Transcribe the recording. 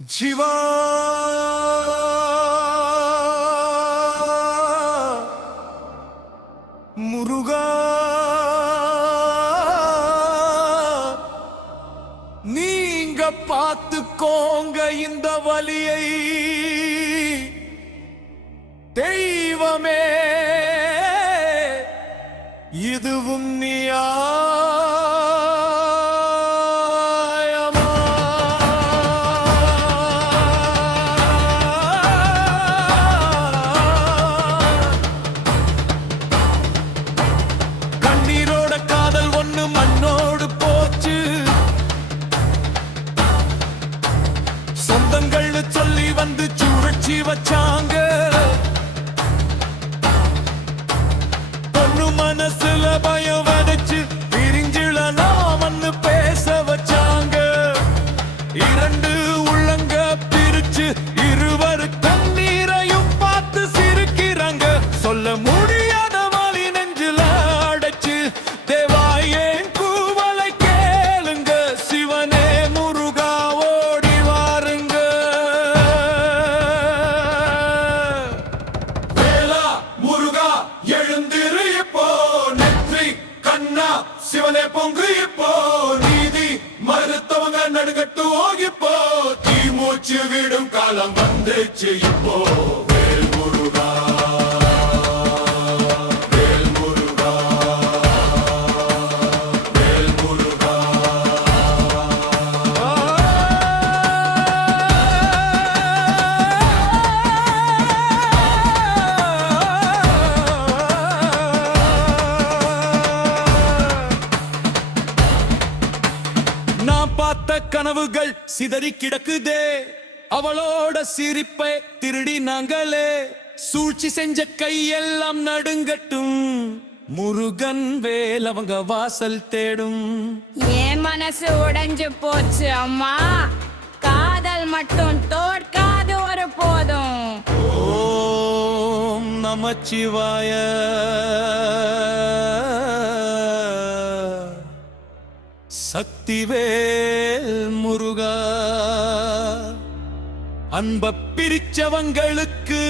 ஜீவா முருகா நீங்க பார்த்துக்கோங்க இந்த வலியை தெய்வமே இதுவும் நீயா சொந்தங்கள்னு சொல்லி வந்து சுழற்சி வச்சாங்க பொண்ணு மனசுல பயம் வதச்சு பிரிஞ்சிடலாம்னு பேச வச்சாங்க இரண்டு உள்ளங்க பிரிச்சு இருவர் கண்ணீரையும் பார்த்து சிரிக்கிறாங்க சொல்ல முடியாத வலி நெஞ்சில அடைச்சு தேவாயே கூவலை கேளுங்க சிவனே முருகா ஓடி வாருங்க வேலா முருகா எழுந்திரு இப்போ நெற்றி கண்ணா சிவனே பொங்கு இப்போ நீதி மறுத்தவங்க நடுகட்டு ஓகிப்போ தீ மூச்சு விடும் காலம் வந்துச்சு இப்போ வேல் முருகா வேல் முருகா வேல் முருகா நான் பார்த்த கனவுகள் சிதறி கிடக்குதே அவளோட சிரிப்பை திருடி நாங்களே சூழ்ச்சி செஞ்ச கையெல்லாம் நடுங்கட்டும் முருகன் வேல் அவங்க வாசல் தேடும் என் மனசு உடைஞ்சு போச்சு அம்மா காதல் மட்டும் தோற்காது ஒரு போதும் ஓம் நமச்சிவாய சக்திவேல் முருகா அன்ப பிரிச்சவங்களுக்கு